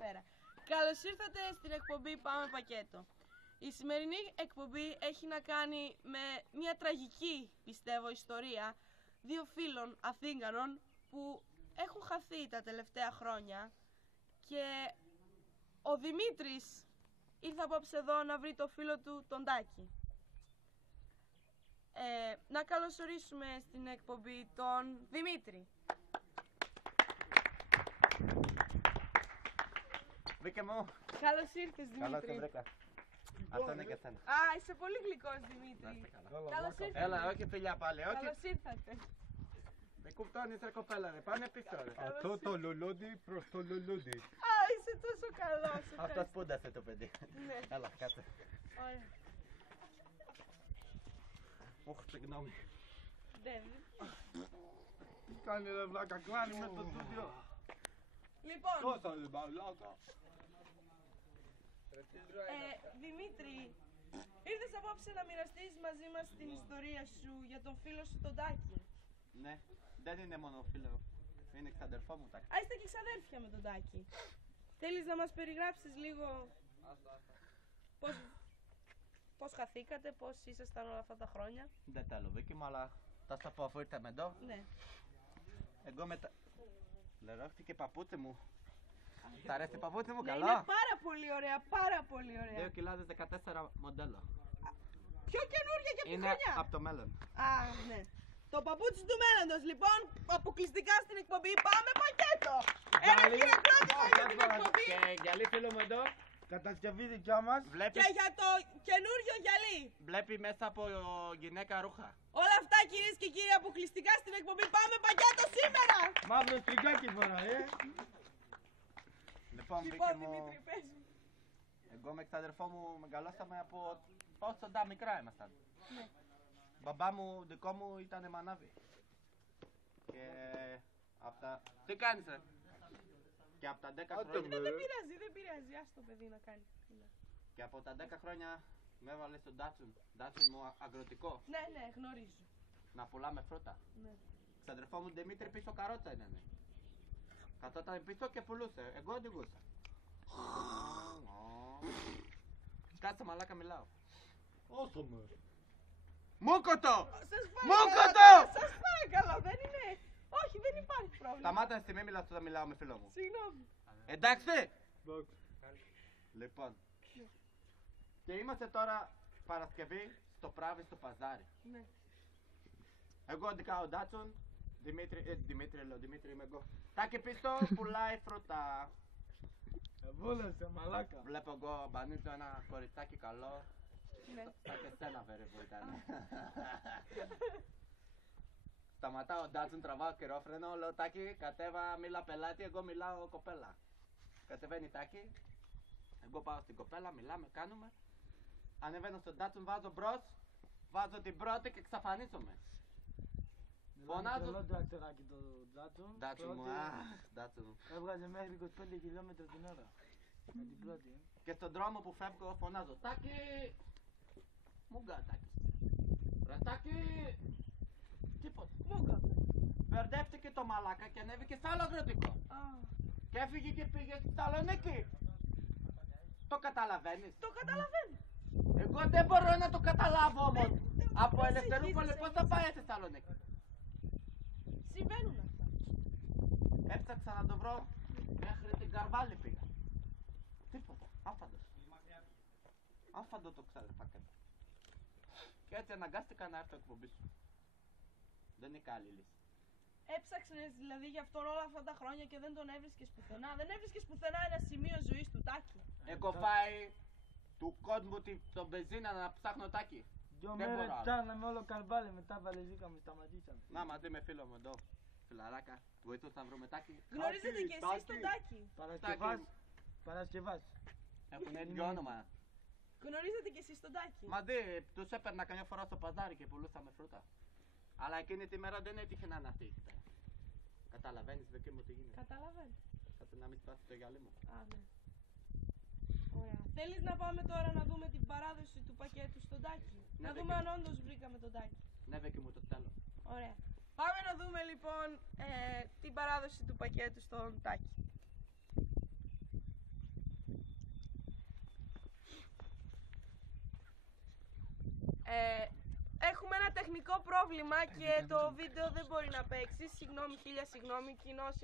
Καλησπέρα. Καλώς ήρθατε στην εκπομπή Πάμε Πακέτο. Η σημερινή εκπομπή έχει να κάνει με μια τραγική, πιστεύω, ιστορία δύο φίλων Αθήγανων που έχουν χαθεί τα τελευταία χρόνια και ο Δημήτρης ήρθε απόψε εδώ να βρει το φίλο του τον Τάκη. Να καλωσορίσουμε στην εκπομπή τον Δημήτρη. Βρήκε μου. Καλώς ήρθες, Δημήτρη. Καλώς σε βρήκα. Αυτό είναι και εσένα. Α, είσαι πολύ γλυκός, Δημήτρη. Καλώς ήρθατε. Έλα, όχι φιλιά πάλι, όχι. Καλώς ήρθατε. Με κουπτώνεις ρε κοπέλα ρε, πάνε πίσω ρε. Αυτό το λουλούδι προς το λουλούδι. Α, είσαι τόσο καλός. Αυτό σπούντασε το παιδί. Ναι. Έλα, κάτσε. Ωραία. Ωχ, συγγνώμη. Δεν. Τι κάνει ρε βλάκα, κλάνει με το στούντιο. Λοιπόν, Δώσα ρε μπαλάκα. Δημήτρη, ήρθες απόψε να μοιραστείς μαζί μας την ιστορία σου για τον φίλο σου τον Τάκη. Ναι, δεν είναι μόνο φίλο. Είναι ξαδερφό μου Τάκη. Α, είστε και ξαδέρφια με τον Τάκη. Θέλεις να μας περιγράψεις λίγο πώς χαθήκατε, πώς ήσασταν όλα αυτά τα χρόνια? Δεν θέλω Βίκυ μου, αλλά θα στα πω αφού ήρθαμε εδώ. Ναι. Εγώ μετά... Λερώχτηκε παπούτσι μου. Σ' αρέσει η παπούτσι μου, Ναι, καλό. είναι πάρα πολύ ωραία, πάρα πολύ ωραία. 2014 μοντέλο. Πιο καινούργια και από τη Είναι χρονιά. από το μέλλον. Α, ναι. Το παπούτσι του μέλλοντος, λοιπόν, αποκλειστικά στην εκπομπή Πάμε Πακέτο. Ένα χειροκρότημα για την εκπομπή Και γυαλί φίλο μου εδώ. Κατασκευή δικιά μας. Βλέπει, και για το καινούριο γυαλί. βλέπει μέσα από γυναίκα ρούχα. Όλα αυτά, κυρίες και κύριοι, αποκλειστικά στην εκπομπή Πάμε Πακέτο σήμερα. Μαύρο στριγκάκι φοράει, Λοιπόν, Λοιπόν, Βίκυ μου, Δημήτρη, πες μου. εγώ με ξαδερφό μου μεγαλώσαμε από όσο τα μικρά ήμασταν. Ναι. Μπαμπά μου, δικό μου ήταν μανάβι. Και από τα... Τι κάνεις ρε? Και από τα 10 χρόνια... Δεν πειράζει, δεν πειράζει. Ας το παιδί να κάνει. Και από τα 10 χρόνια με έβαλε στο Datsun μου αγροτικό. Ναι, ναι, γνωρίζω. Να πουλάμε φρούτα. Ναι. Ξαδερφό μου Δημήτρη πίσω καρότσα είναι. Κατόταν πίσω και πουλούσε. Εγώ οδηγούσα. Κάτσε μαλάκα μιλάω. Όσο με. Μούκοτο! Σας Μούκοτο! Σας παρακαλώ, δεν είναι... Όχι, δεν υπάρχει πρόβλημα. Σταμάτα στη μη μιλάς όταν μιλάω με φίλο μου. Συγγνώμη. Εντάξει! Εντάξει. Λοιπόν. Και είμαστε τώρα Παρασκευή στο Πράβη στο Παζάρι. Ναι. Εγώ αντικάω Datsun. Δημήτρη είμαι εγώ. Τάκη πίσω πουλάει φρούτα. Βούλεσε μαλάκα. Βλέπω εγώ μπανίζω ένα κοριτσάκι καλό. Ναι. Σαν και σένα φέρε που ήταν. Σταματάω Datsun, τραβάω καιρόφρενο, λέω Τάκη κατέβα μίλα πελάτη, εγώ μιλάω κοπέλα. Κατεβαίνει Τάκη, εγώ πάω στην κοπέλα, μιλάμε, κάνουμε. Ανεβαίνω στον Datsun, βάζω μπρος, βάζω την πρώτη και εξαφανίζομαι. Φωνάζω. Τρελό τρακτεράκι το Datsun. Datsun μου, αχ, Datsun μου. Έβγαζε μέχρι 25 χιλιόμετρα την ώρα. Με την πρώτη, Και στον δρόμο που φεύγω φωνάζω Τάκη! Μούγκα Τάκη. Ρε Τάκη! Τίποτα. Μούγκα. Μπερδεύτηκε το μαλάκα και ανέβηκε σε άλλο αγροτικό. Α, Και έφυγε και πήγε στη Θεσσαλονίκη. Το καταλαβαίνεις? το καταλαβαίνω. Εγώ δεν μπορώ να το καταλάβω όμως. Από πώς Ελευθερούπολη εξήγησες πώς θα πάει στη Θεσσαλονίκη? Συμβαίνουν αυτά. Έψαξα να το βρω μέχρι την Καρβάλη πήγα. Τίποτα. Άφαντος. Άφαντο το ξαδερφάκι. Και έτσι αναγκάστηκα να έρθω εκπομπή σου. Δεν είναι καλή λύση. Έψαξες δηλαδή γι' αυτό όλα αυτά τα χρόνια και δεν τον έβρισκες πουθενά. Δεν έβρισκες πουθενά ένα σημείο ζωής του Τάκη. Έχω φάει του κόσμου τον μπεζίνα να ψάχνω Τάκη. Δυο Δεν μέρες μπορώ άλλο. ψάχναμε όλο καρβάλι, μετά βαλεζίκαμε, σταματήσαμε. Να μαζί με φίλο μου εδώ. Φιλαράκα, βοηθούς να βρούμε Τάκη. Γνωρίζετε και εσείς τον Τάκη. Παρασκευάς. Παρασκευάς. Έχουν ίδιο όνομα. Γνωρίζετε και εσείς τον Τάκη. Μαζί τους έπαιρνα καμιά φορά στο παζάρι και πουλούσαμε φρούτα. Αλλά εκείνη τη μέρα δεν έτυχε να είναι αυτή. Καταλαβαίνεις δική μου τι γίνεται. Καταλαβαίνω. Κάτσε να μην σπάσει το γυαλί μου. Α, ναι. Ωραία. Θέλεις να πάμε τώρα να δούμε την παράδοση του πακέτου στον Τάκη? Ναι, Να δεν δούμε και- αν όντως βρήκαμε τον Τάκη. Ναι, Βέκη μου, το θέλω. Ωραία. Πάμε να δούμε λοιπόν την παράδοση του πακέτου στον Τάκη. τεχνικό πρόβλημα και το βίντεο δεν μπορεί να παίξει. Συγγνώμη, χίλια συγγνώμη, κοινός